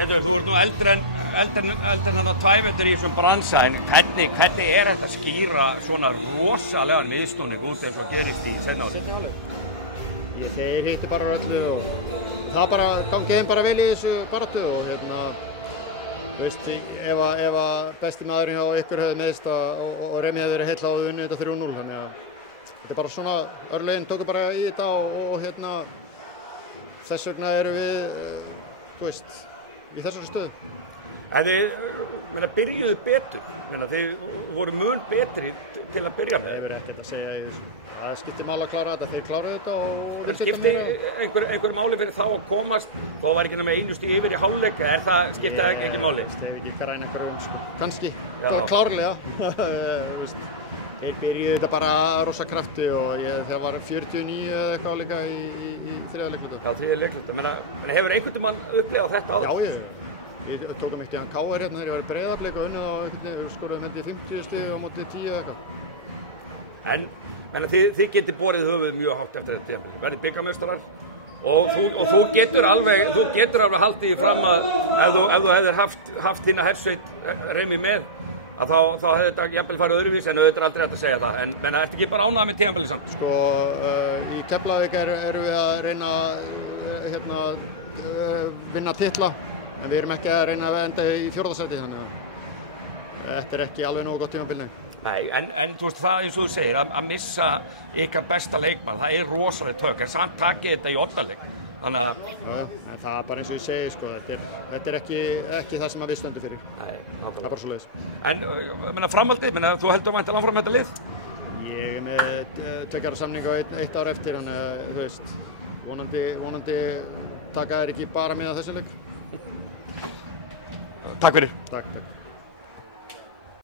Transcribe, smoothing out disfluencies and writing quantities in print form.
Þú ert nú eldri en þannig 2 vetur í þessum bransa, en hvernig þetta að skýra svona rosalegan miðsnúning út eins og gerist í seinni hálfleik? Þeir hittu bara öllu og það bara gangi þeim bara vel í þessu baráttu og þú veist, ef að besti maðurinn hjá ykkur hefði meiðst og Remi hefði verið heill á að vinna þetta 3-0, þannig að þetta er bara svona, örlögin tóku bara í þetta og þess vegna erum við, þú veist, í þessari stöðu. En þið byrjuðu betur, þið voru mun betri til að byrja með. Það hefur ekkert að segja í þessu. Það skiptir máli að klára þetta, þeir kláruðu þetta og vildu þetta meira. Einhver máli fyrir þá að komast, þó var ekki nema einu stig yfir í hálfleik, skiptir það ekki máli? Ég hef ekki græn einhverjum, sko. Kannski, það var klárlega. Þeir byrjuðu þetta bara rosa krafti og það var 49 eða eitthvað líka í þriðja leikluta. Já, þriðja leikluta. Men hefur einhvern mann upplifað þetta áður? Já, við tókum eitt í hann KR hérna þegar ég var í Breiðablik og unnið á einhvern veginn, skoruðum held ég 50 stig á móti 10 eða eitthvað. En þið getið borið höfuð mjög hátt eftir þetta tímabil, verðið bikarmeistarar og þú getur alveg haldið í fram að ef þú hefðir haft þína hersveit Remi með, að þá hefði þetta jafnvel farið öðruvís, en auðvitað er aldrei hægt að segja það. En ertu ekki bara ánægður með tímabilið samt? Sko, í Keflavík erum við að reyna að vinna titla, en við erum ekki að reyna að enda í 4. sæti, þannig að þetta er ekki alveg nógu gott tímabil. Nei, en þú veist það eins og þú segir, að missa ykkar besta leikmann, það er rosalega tök, en samt takið þetta í oddaleik. Þannig að... Já, en það er bara eins og ég segi, sko, þetta er ekki það sem við stöndum fyrir. Nei, það er bara svoleiðis. En framhaldið, þú heldur væntanlega áfram með þetta lið? Ég er með 2 ára samning á 1 ár eftir, þannig að, þú veist, vonandi taka þær ekki bara með að þessu leik. Takk fyrir. Takk.